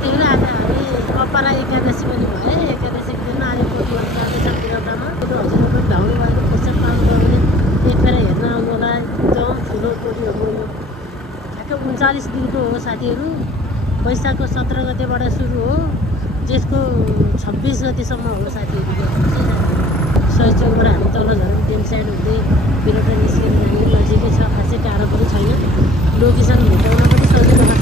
साथीहरू आज हामी कपाला एकादशी पनि भयो एकादशीको दिन अनि कोटीहरू जाँदैछौँ तिरौटामा हजुरहरू भ्याउनु भएको फुर्सद पाउनुभयो भने एक फेर हेर्न आउनु होला एकदम ठुलो कोटीहरू ठ्याक्क 39 दिनको हो साथीहरू वैशाखको 17 गतेबाट सुरु हो जेठको 26 गतेसम्म हो साथीहरू सहिचौकबाट हामी तल झऱ्यौँ डेम साइड हुँदै तिरौटा निस्केर जाने नजिकै छ खासै टाढो पनि छैन लोकेसन भेटाउन पनि सजिलो छ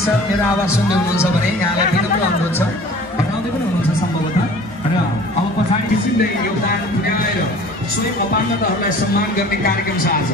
साथी मेरो आवाज सुन्दै हुनुहुन्छ भने यहाँलाई विनम्र अनुरोध छ हटाउँदै पनि हुनुहुन्छ सम्भवतः र अब पछाडि किसिमले योगदान पुर्याएर स्वयं अपाङ्गताहरूलाई सम्मान गर्ने कार्यक्रम छ आज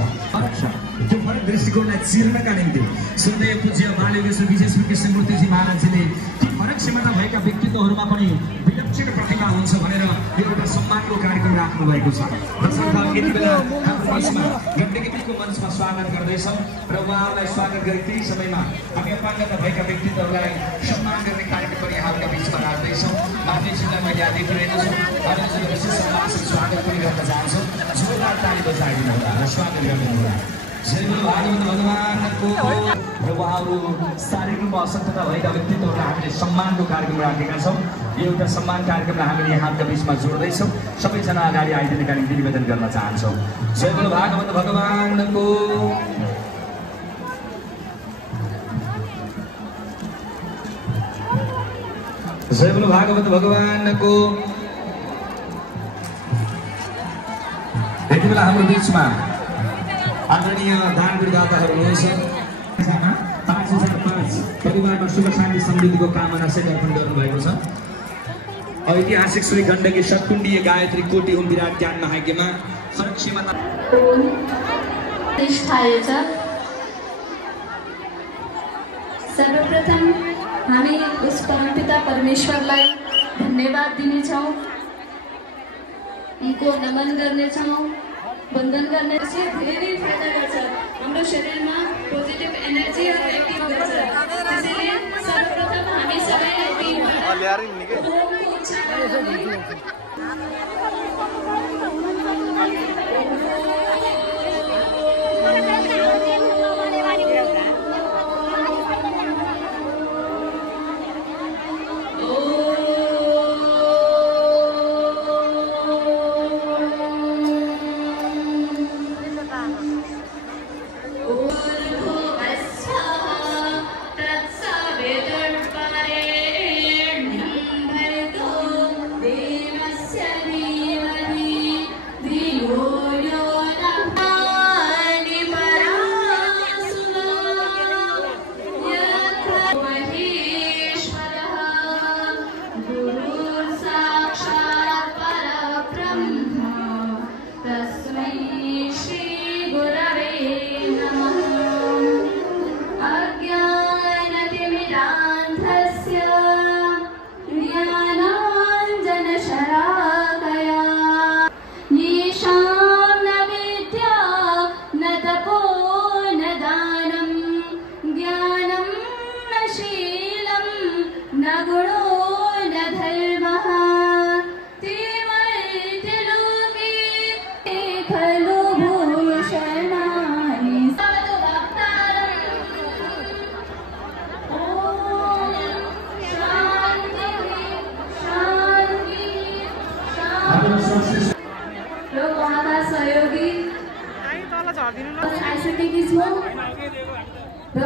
त्यो फरक दृष्टिकोणलाई चिर्नका निम्ति सुन्दै पूज्य बालयोगेश्वर विशेष कृष्णमूर्तिजी महाराजजीले ती फरक सीमामा भएका व्यक्तित्वहरूमा पनि विलक्षण प्रतिभा हुन्छ भनेर यो एउटा सम्मानको कार्यक्रम राख्नु भएको छ दर्शक यति बेला हाम्रो मञ्चमा गण्डकीको मञ्चमा स्वागत गर्दैछौँ र उहाँहरूलाई स्वागत गरी त्यही समयमा हामी अपाङ्गता भएका व्यक्तित्वहरूलाई सम्मान गर्ने कार्यक्रम पनि यहाँका बिचमा राख्दैछौँ माध्यमसित मैले यहाँ देखिरहेको छु हजुरलाई विशेष सम्मानसित स्वागत पनि गर्न चाहन्छु जोरदार ताली बजाइदिनु होला र स्वागत गर्नु होला जय बोलो भागवत भगवानको र उहाँहरू शारीरिक रूपमा असन्तता भएका व्यक्तित्वहरूलाई हामीले सम्मानको कार्यक्रम राखेका छौँ यो एउटा सम्मान कार्यक्रमलाई हामीले यहाँका बिचमा जोड्दैछौँ सबैजना अगाडि आइदिनका निम्ति निवेदन गर्न चाहन्छौँ जय बोलो भागवत भगवानको जय बोलो भागवत भगवानको यति बेला हाम्रो बिचमा आदरणीय दान विदाताहरू हुनुहुन्छ 5005 परिवारमा सुख शान्ति समृद्धिको कामना सहित अर्पण गर्नुभएको छ ऐतिहासिक श्री गण्डकी सत्कुण्डीय गायत्री कोटी हुन् विराट ज्ञान महायज्ञमा फरक सीमा सर्वप्रथम हामी उस परमपिता परमेश्वरलाई धन्यवाद दिनेछौँ उनको नमन गर्नेछौँ वन्दन गर्ने धेरै फाइदा गर्छ हाम्रो शरीरमा पोजिटिभ एनर्जी र एक्टिभ गर्छ त्यसैले सर्वप्रथम हामी सबैलाई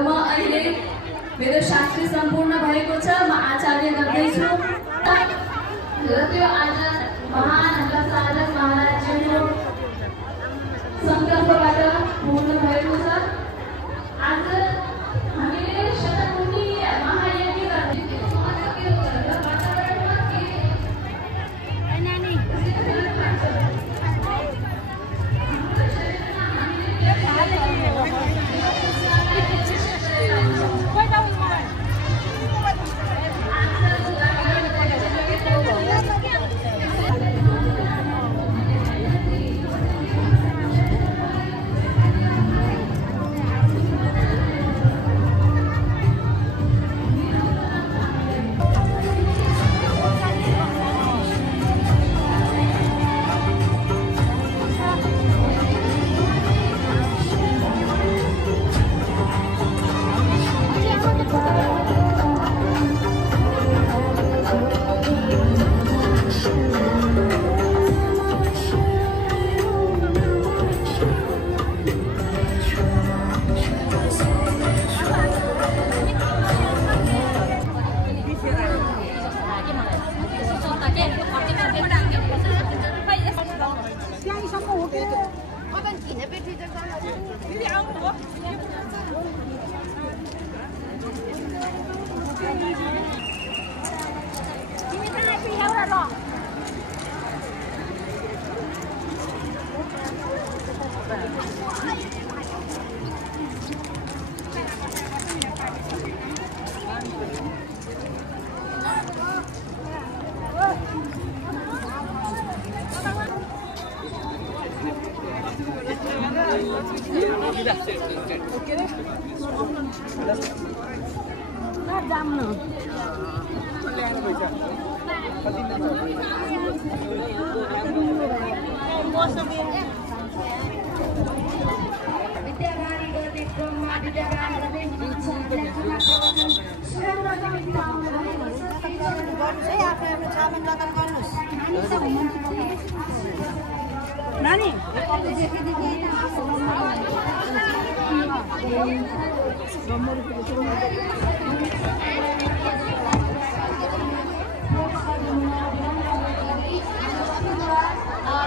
म अहिले मेरो शास्त्री सम्पूर्ण भएको छ। म आचार्य गर्दैछु र त्यो आज महान हाम्रा साधक महाराजको सङ्कल्पबाट पूर्ण भएको छ। आज हामीले शतमुनि महायज्ञ गर्ने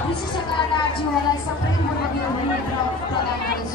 विशिष्ट कलाकारज्यूहरूलाई सबै प्रदान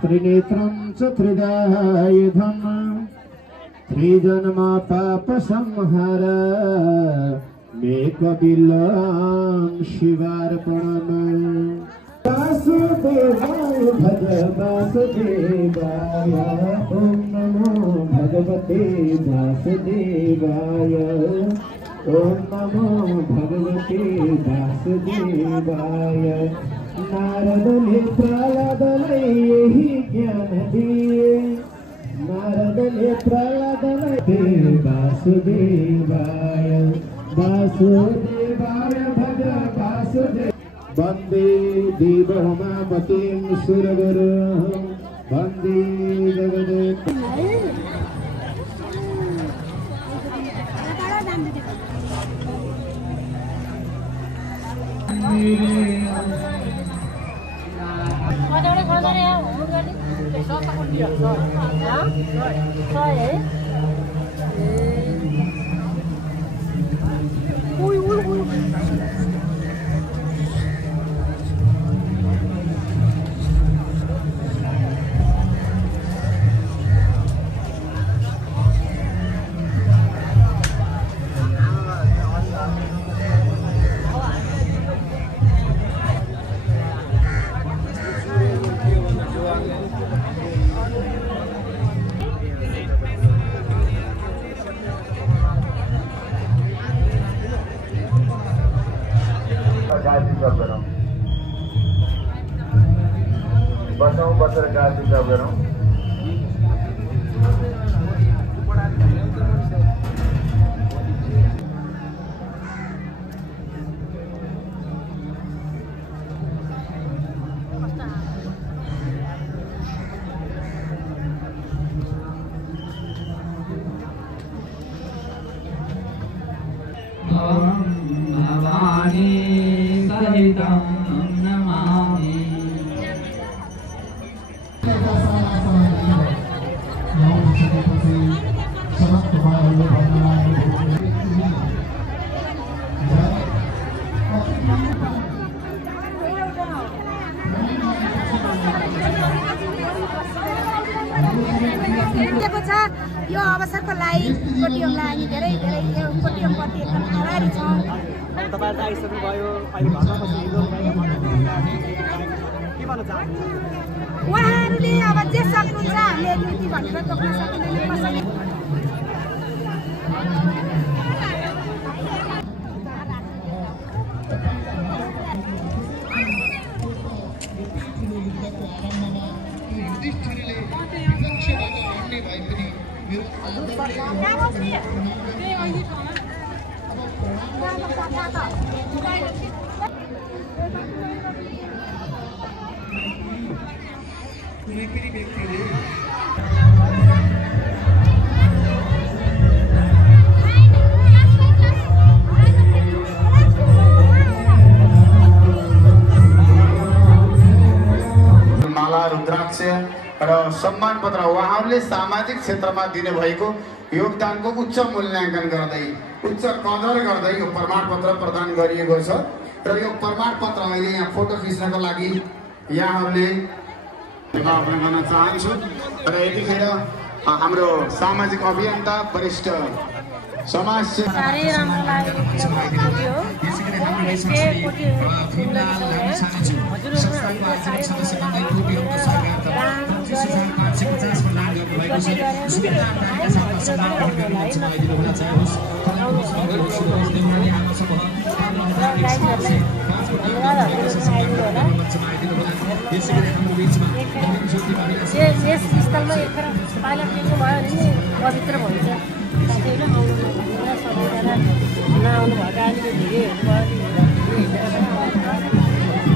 त्रिनेत्रं च त्रिदायुधं त्रिजन्मा पापसंहार मे कपिलं शिवार्पणम् वासुदेवाय भज वासुदेवाय ॐ नमो भगवते वासुदेवाय ॐ नमो भगवते वासुदेवाय नारद ने प्रहलादलाई यही ज्ञान दिए नारद ने प्रहलादलाई वासुदेवाय वासुदेवाय भज वासुदेव वन्दे देवमामतिं सुरगुरुं वन्दे जगदेव बसौँ बसेर गाडी जब गरौँ भवानी सहितं नमामि यो अवसरको लागि कोटियोङलाई हामी धेरै धेरै कोटियोङप्रति एकदम आभारी छौँ। तपाईहरु आइसक्नु भयो अहिले घरमा बसेर हिजो के भन्न चाहनुहुन्छ उहाँहरूले अब जे सक्नुहुन्छ हामीले युति भनेर तोक्न सकिँदैन। माला रुद्राक्ष र सम्मान पत्र उहाँहरूले सामाजिक क्षेत्रमा दिने भएको योगदानको उच्च मूल्याङ्कन गर्दै उच्च कदर गर्दै यो प्रमाणपत्र प्रदान गरिएको छ र यो प्रमाणपत्र अहिले यहाँ फोटो खिच्नको लागि यहाँहरूले अर्पण गर्न चाहन्छु र यतिखेर हाम्रो सामाजिक अभियन्ता वरिष्ठ समाज साह्रै राम्रो लागेको थियो यस स्थलमा एकखेर पाइला टेक्नु भयो भने पवित्र भन्छ। साथीहरूले आउनु सबैजना नआउनु भएको अलिकति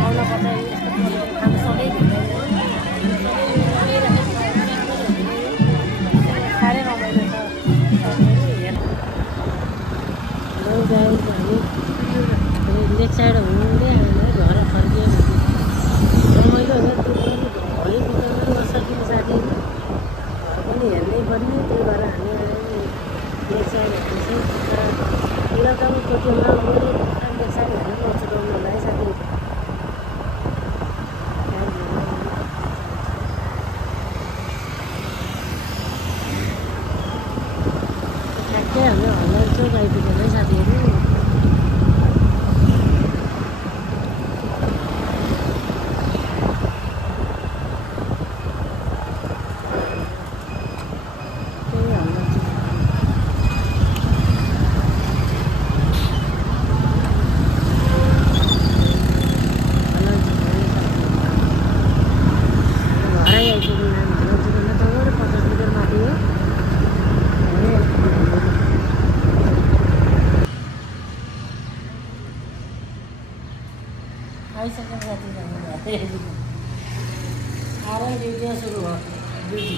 आउन पर्छ। यस्तो खानु साह्रै रमाइलो छ। लेक साइड हुँदै घर फर्कियो रमाइलो भयो नसकिने साथीहरू पनि हेर्नै पर्ने। त्यही भएर हामी लेक साइड हेर्दैछौँ। लकडाउन कोटियोङमा आउने लेक साइड हेर्नु पाउँछ रमाउनुलाई साथीहरू। ठ्याक्कै हामी हल्लाइ चोक आइपुग्यो है साथीहरू। आइसक्यो साथी आएर ड्युटी सुरु भयो ड्युटी।